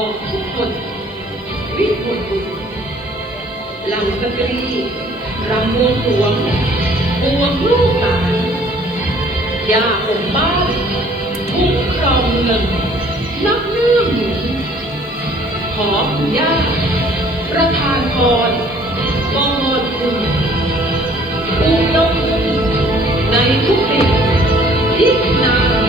ของทุกคนวิบูลบุญหลังสตรีรำวงหลวงบวงลูกหลานยาของบ้านคุ้มครองเมืองนับเนื่องหนุนขอคุณย่าประทานพรบงมลคุณอุดมคุงในทุกสิ่งที่นา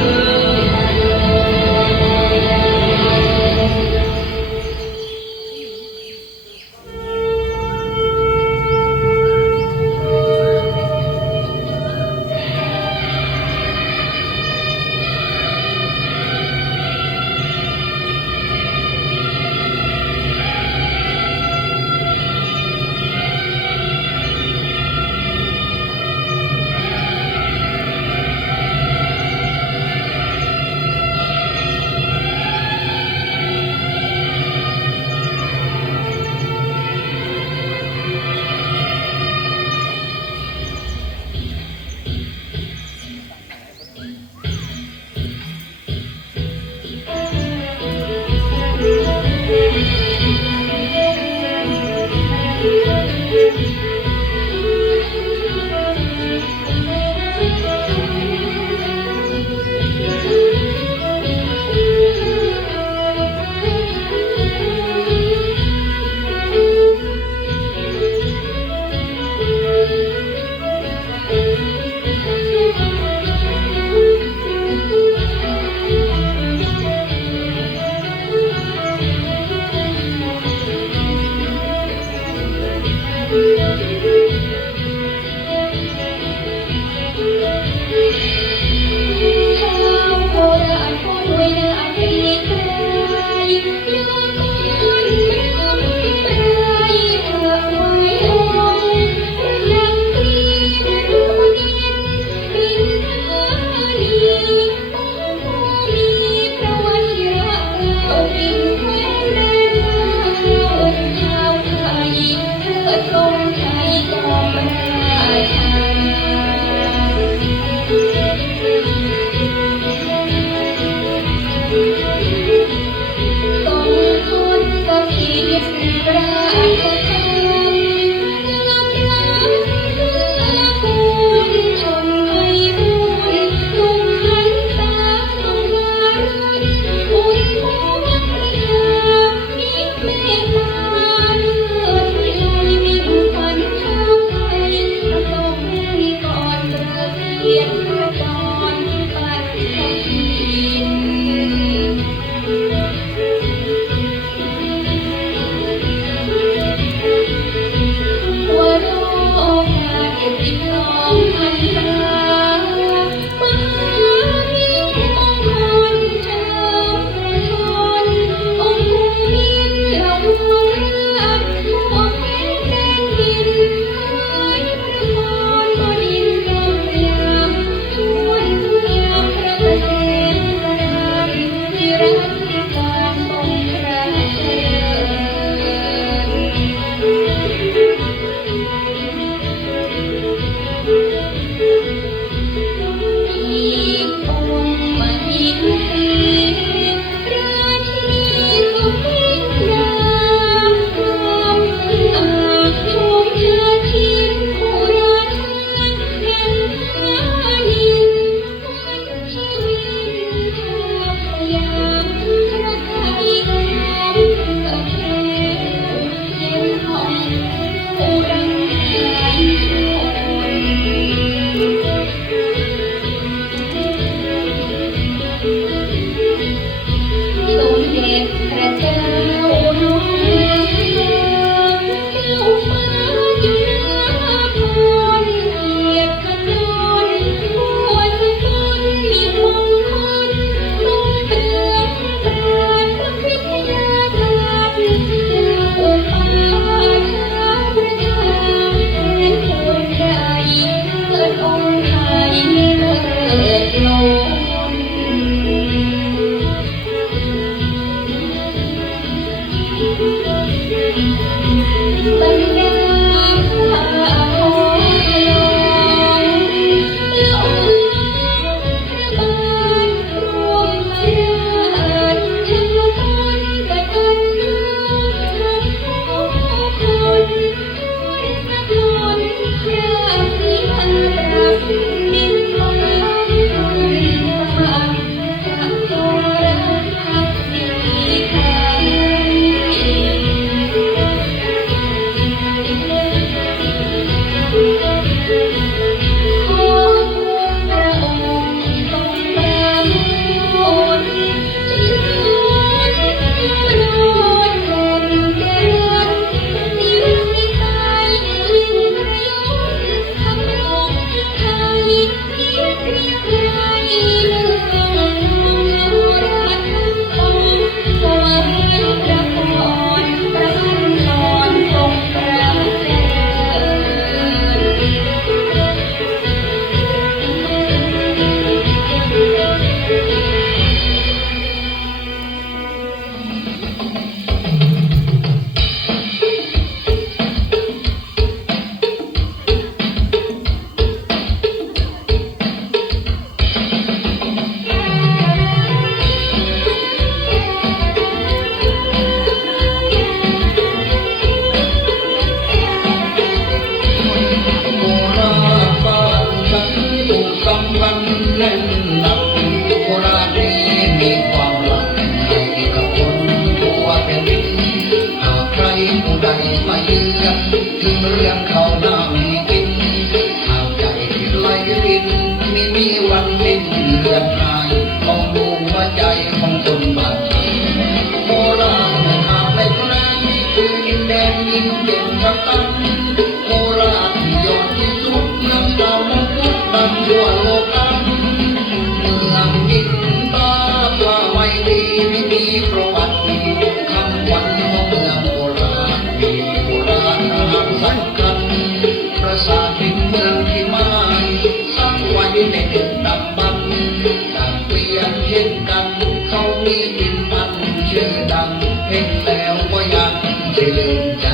you. แล้วก็ยังไม่ลืมใจ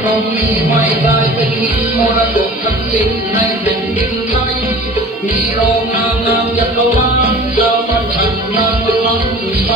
เรามีไว้ใจเป็นมรดกทั้งยิ่งในแผ่นดินไทยมีโรงงานงามยักรวาลชาวบ้านฉันนางลังไป